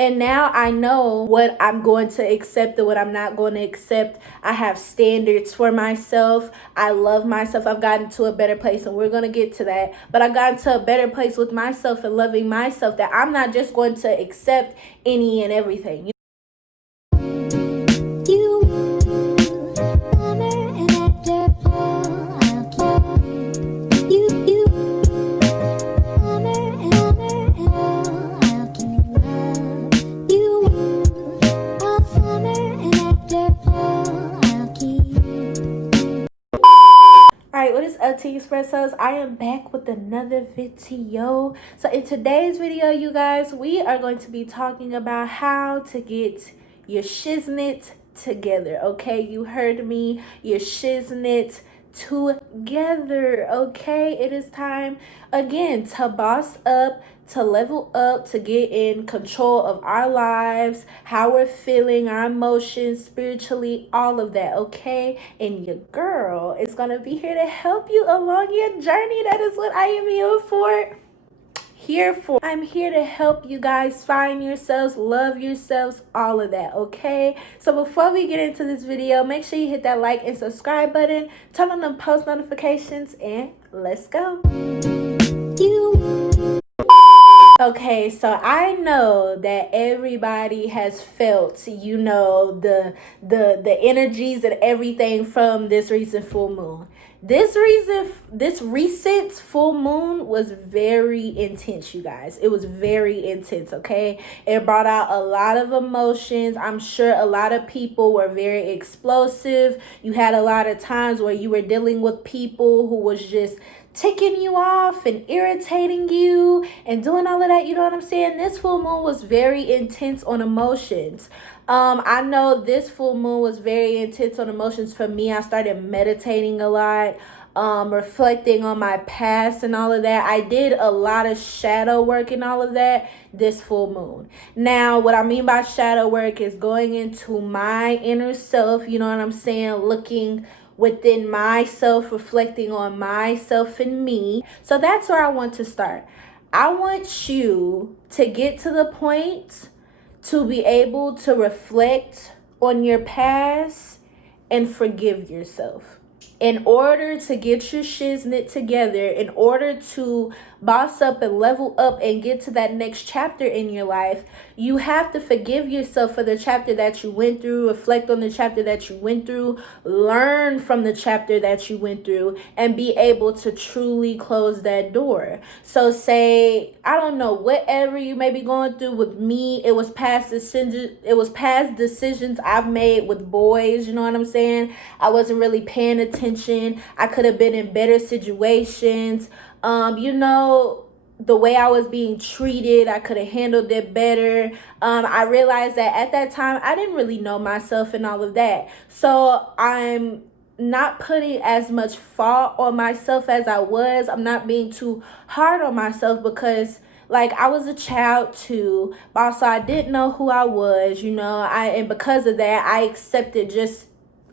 And now I know what I'm going to accept and what I'm not going to accept. I have standards for myself. I love myself. I've gotten to a better place, and we're going to get to that. But I've gotten to a better place with myself and loving myself, that I'm not just going to accept any and everything. Alright, what is up to you Espressos? I am back with another video. So in today's video, you guys, we are going to be talking about how to get your shiznit together. Okay, you heard me, your shiznit together. Okay, it is time again to boss up, to level up, to get in control of our lives, how we're feeling, our emotions, spiritually, all of that. Okay, and your girl is gonna be here to help you along your journey. That is what I am here for. I'm here to help you guys find yourselves, love yourselves, all of that. Okay, so before we get into this video, make sure you hit that like and subscribe button, turn on the post notifications, and let's go. Okay, so I know that everybody has felt, you know, the energies and everything from this recent full moon. This recent full moon was very intense, you guys. It was very intense, okay? It brought out a lot of emotions. I'm sure a lot of people were very explosive. You had a lot of times where you were dealing with people who was just ticking you off and irritating you and doing all of that. You know what I'm saying? This full moon was very intense on emotions. I know this full moon was very intense on emotions for me. I started meditating a lot, reflecting on my past and all of that. I did a lot of shadow work and all of that this full moon. Now, what I mean by shadow work is going into my inner self, you know what I'm saying? Looking within myself, reflecting on myself and me. So that's where I want to start. I want you to get to the point to be able to reflect on your past and forgive yourself. In order to get your shiznit together, in order to boss up and level up and get to that next chapter in your life, you have to forgive yourself for the chapter that you went through, reflect on the chapter that you went through, learn from the chapter that you went through, and be able to truly close that door. So say, I don't know, whatever you may be going through. With me, it was past decisions I've made with boys, you know what I'm saying? I wasn't really paying attention. I could have been in better situations. You know, the way I was being treated, I could have handled it better. I realized that at that time, I didn't really know myself and all of that. So I'm not putting as much fault on myself as I was. I'm not being too hard on myself because, like, I was a child too, but also I didn't know who I was, you know, and because of that, I accepted just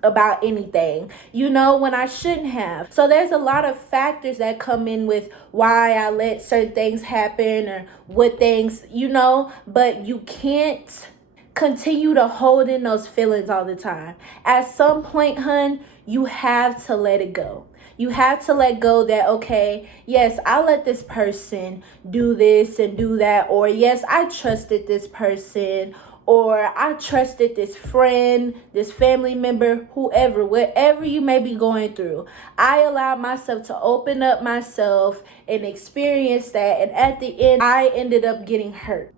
about anything, you know, when I shouldn't have. So there's a lot of factors that come in with why I let certain things happen or what things, you know, but you can't continue to hold in those feelings all the time. At some point, hun, you have to let it go. You have to let go that, okay, yes, I let this person do this and do that, or yes, I trusted this person, or I trusted this friend, this family member, whoever, whatever you may be going through. I allowed myself to open up myself and experience that, and at the end, I ended up getting hurt.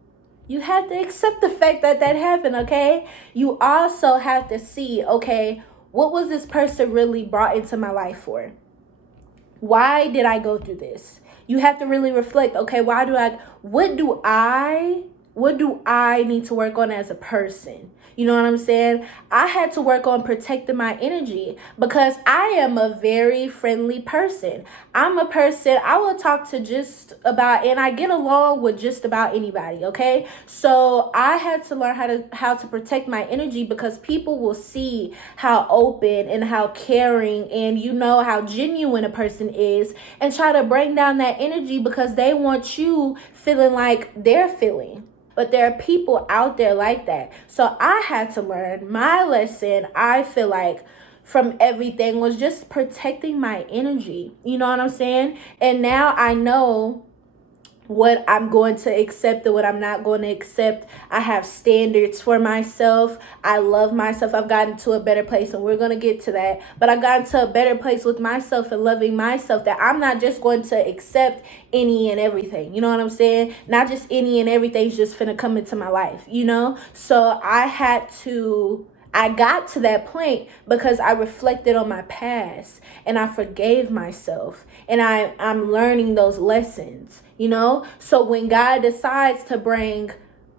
You have to accept the fact that that happened, okay? You also have to see, okay, what was this person really brought into my life for? Why did I go through this? You have to really reflect, okay, what do I need to work on as a person? You know what I'm saying? I had to work on protecting my energy because I am a very friendly person. I'm a person, I will talk to just about, and I get along with just about anybody, okay? So I had to learn how to protect my energy because people will see how open and how caring and, you know, how genuine a person is and try to bring down that energy because they want you feeling like they're feeling. but there are people out there like that. So I had to learn my lesson. I feel like from everything was just protecting my energy. You know what I'm saying? And now I know what I'm going to accept and what I'm not going to accept. I have standards for myself. I love myself. I've gotten to a better place, and we're going to get to that. But I've gotten to a better place with myself and loving myself, that I'm not just going to accept any and everything. You know what I'm saying? Not just any and everything's just finna come into my life, you know? So I got to that point because I reflected on my past and I forgave myself, and I'm learning those lessons, you know? So when God decides to bring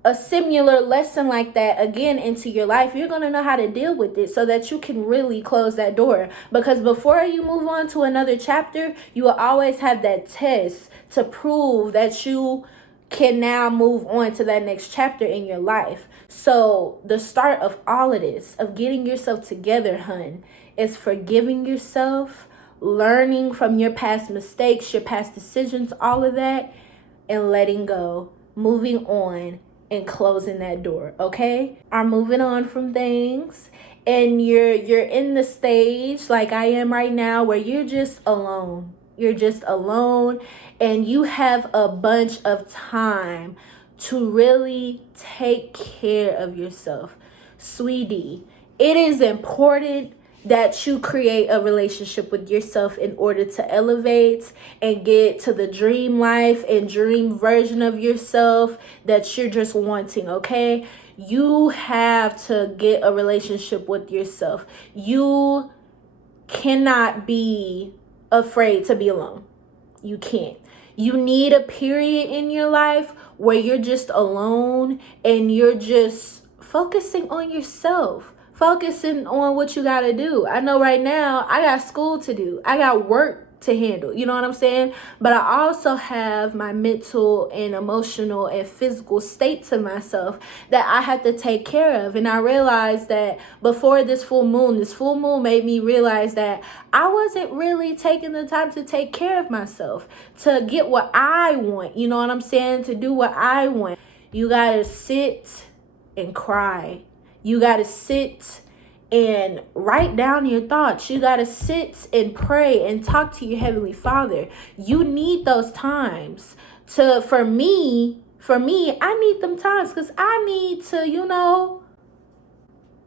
a similar lesson like that again into your life, you're going to know how to deal with it so that you can really close that door. Because before you move on to another chapter, you will always have that test to prove that you can now move on to that next chapter in your life. So the start of all of this, of getting yourself together, hun, is forgiving yourself, learning from your past mistakes, your past decisions, all of that, and letting go, moving on, and closing that door. Okay? I'm moving on from things, and you're in the stage like I am right now where you're just alone. You're just alone, and you have a bunch of time to really take care of yourself. Sweetie, it is important that you create a relationship with yourself in order to elevate and get to the dream life and dream version of yourself that you're just wanting, okay? You have to get a relationship with yourself. You cannot be afraid to be alone. You can't. You need a period in your life where you're just alone and you're just focusing on yourself, focusing on what you got to do. I know right now I got school to do. I got work to handle. You know what I'm saying? But I also have my mental and emotional and physical states of myself that I have to take care of. And I realized that before this full moon made me realize that I wasn't really taking the time to take care of myself, to get what I want. You know what I'm saying? To do what I want. You gotta sit and cry. You gotta sit and write down your thoughts. You got to sit and pray and talk to your Heavenly Father. You need those times for me, I need them times because I need to,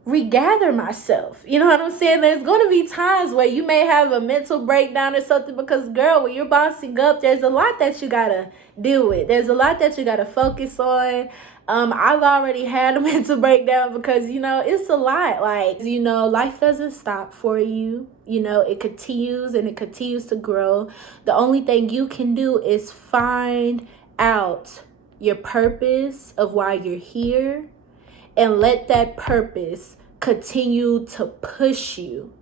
regather myself. You know what I'm saying? There's going to be times where you may have a mental breakdown or something because, girl, when you're bossing up, there's a lot that you got to deal with. There's a lot that you got to focus on. I've already had a mental breakdown because, it's a lot. Like, life doesn't stop for you. It continues and it continues to grow. The only thing you can do is find out your purpose of why you're here and let that purpose continue to push you.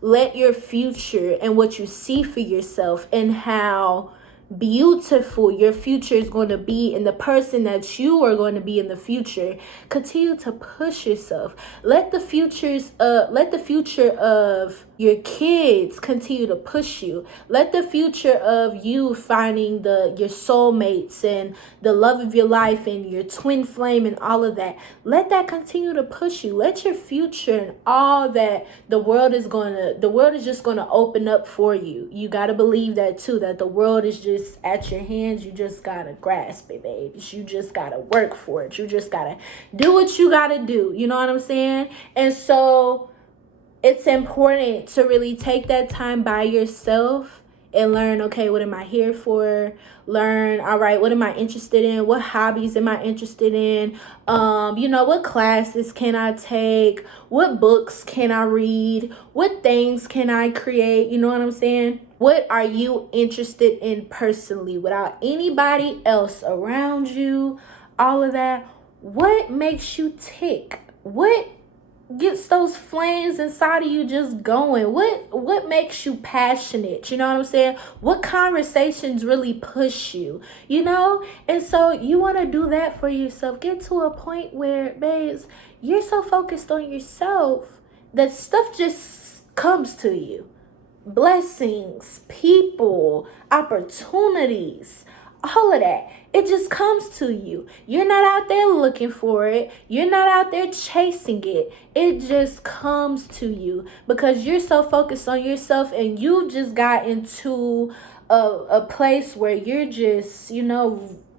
Let your future and what you see for yourself and how beautiful your future is going to be and the person that you are going to be in the future, continue to push yourself. Let the future of your kids continue to push you. Let the future of you finding your soulmates and the love of your life and your twin flame and all of that, let that continue to push you. Let your future and all that the world is just going to open up for you. You got to believe that too, that the world is just at your hands. You just got to grasp it, babies. You just got to work for it. You just got to do what you got to do. You know what I'm saying? And so it's important to really take that time by yourself and learn, okay, what am I here for? Learn, all right, what am I interested in? What hobbies am I interested in? What classes can I take? What books can I read? What things can I create? You know what I'm saying? What are you interested in personally without anybody else around you? All of that. What makes you tick? What gets those flames inside of you just going? What makes you passionate? You know what I'm saying? What conversations really push you? And so you want to do that for yourself. Get to a point where, babes, you're so focused on yourself that stuff just comes to you. Blessings, people, opportunities, all of that. It just comes to you. You're not out there looking for it. You're not out there chasing it. It just comes to you because you're so focused on yourself and you just got into a place where you're just,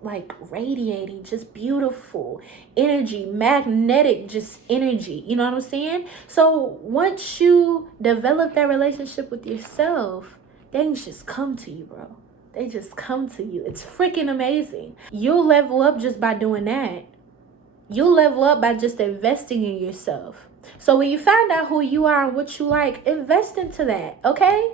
like radiating just beautiful energy, magnetic just energy. You know what I'm saying? So once you develop that relationship with yourself, things just come to you, bro. They just come to you. It's freaking amazing. You'll level up just by doing that. You'll level up by just investing in yourself. So when you find out who you are and what you like, invest into that, okay?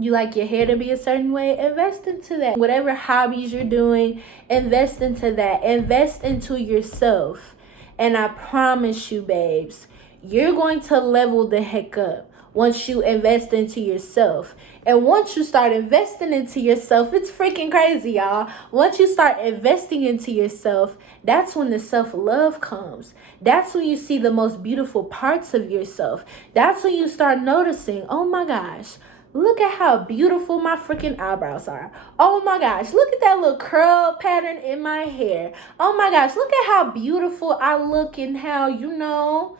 You like your hair to be a certain way, invest into that. Whatever hobbies you're doing, invest into that. Invest into yourself. And I promise you, babes, you're going to level the heck up once you invest into yourself. And once you start investing into yourself, it's freaking crazy, y'all. Once you start investing into yourself, that's when the self-love comes. That's when you see the most beautiful parts of yourself. That's when you start noticing, oh my gosh, look at how beautiful my freaking eyebrows are. Oh my gosh, look at that little curl pattern in my hair. Oh my gosh, look at how beautiful I look and how,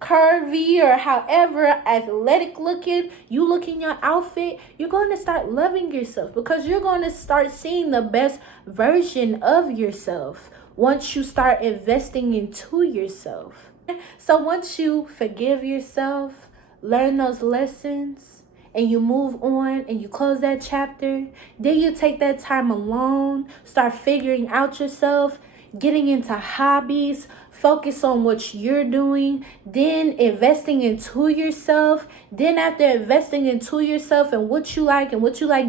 curvy or however athletic looking you look in your outfit. You're going to start loving yourself because you're going to start seeing the best version of yourself once you start investing into yourself. So once you forgive yourself, learn those lessons, and you move on and you close that chapter, then you take that time alone, start figuring out yourself, getting into hobbies, focus on what you're doing, then investing into yourself. Then after investing into yourself and what you like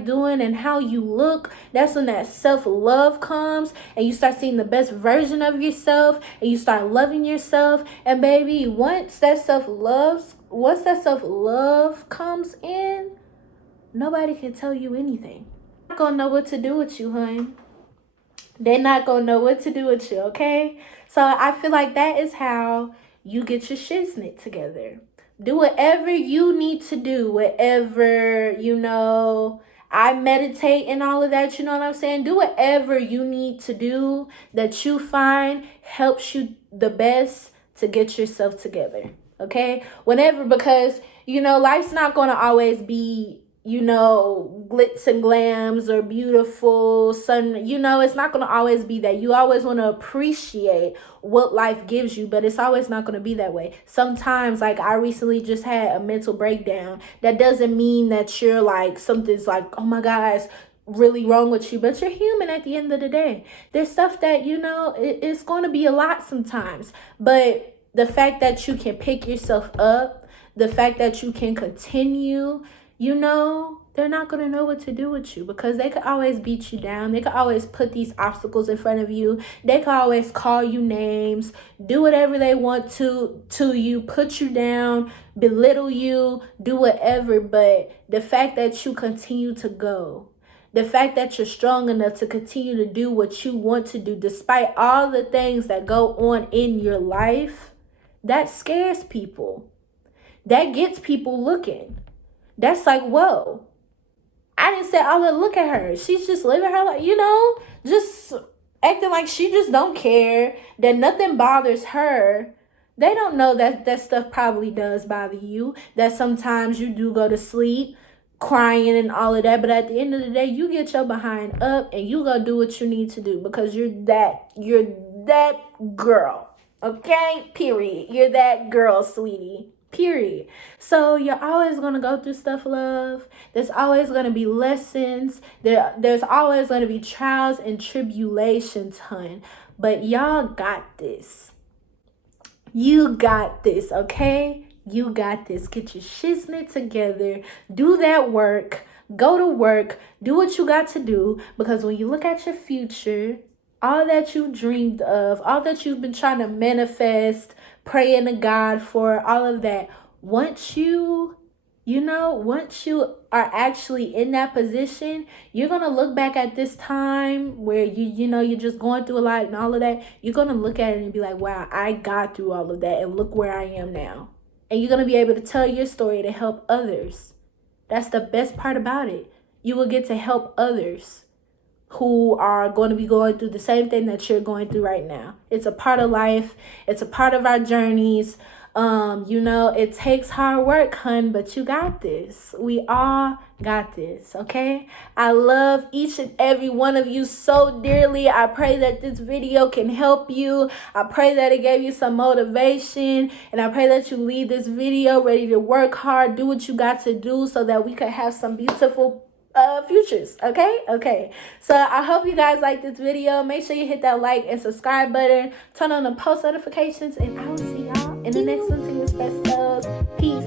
doing and how you look, that's when that self-love comes and you start seeing the best version of yourself and you start loving yourself. And baby, once that self-love comes in, nobody can tell you anything. They're not gonna know what to do with you, hun. They're not gonna know what to do with you, okay? So I feel like that is how you get your shiznit together. Do whatever you need to do, whatever, I meditate and all of that, you know what I'm saying? Do whatever you need to do that you find helps you the best to get yourself together, okay? Because, life's not gonna always be glitz and glams or beautiful sun. It's not going to always be that. You always want to appreciate what life gives you, but it's always not going to be that way. Sometimes, like, I recently just had a mental breakdown. That doesn't mean that you're like, something's like, oh my gosh, really wrong with you, but you're human at the end of the day. There's stuff that, it's going to be a lot sometimes, but the fact that you can pick yourself up, the fact that you can continue, they're not going to know what to do with you because they could always beat you down. They could always put these obstacles in front of you. They could always call you names, do whatever they want to you, put you down, belittle you, do whatever. But the fact that you continue to go, the fact that you're strong enough to continue to do what you want to do, despite all the things that go on in your life, that scares people. That gets people looking. That's like, whoa. I didn't say, oh, look at her. She's just living her life, just acting like she just don't care, that nothing bothers her. They don't know that stuff probably does bother you, that sometimes you do go to sleep crying and all of that. But at the end of the day, you get your behind up and you go do what you need to do because you're that girl. Okay? Period. You're that girl, sweetie. Period. So you're always going to go through stuff, love. There's always going to be lessons. There's always going to be trials and tribulations, hun. But y'all got this. You got this, okay? You got this. Get your shiznit together. Do that work. Go to work. Do what you got to do. Because when you look at your future, all that you dreamed of, all that you've been trying to manifest, praying to God for, all of that, once you are actually in that position, you're going to look back at this time where you're just going through a lot and all of that. You're going to look at it and be like, wow, I got through all of that and look where I am now. And you're going to be able to tell your story to help others. That's the best part about it. You will get to help others who are going to be going through the same thing that you're going through right now. It's a part of life. It's a part of our journeys. You know, it takes hard work, hun, but you got this. We all got this, okay? I love each and every one of you so dearly. I pray that this video can help you. I pray that it gave you some motivation, and I pray that you leave this video ready to work hard, do what you got to do so that we could have some beautiful futures. Okay, so I hope you guys like this video. Make sure you hit that like and subscribe button, turn on the post notifications, and I will see y'all in the next one to Espressos. Peace.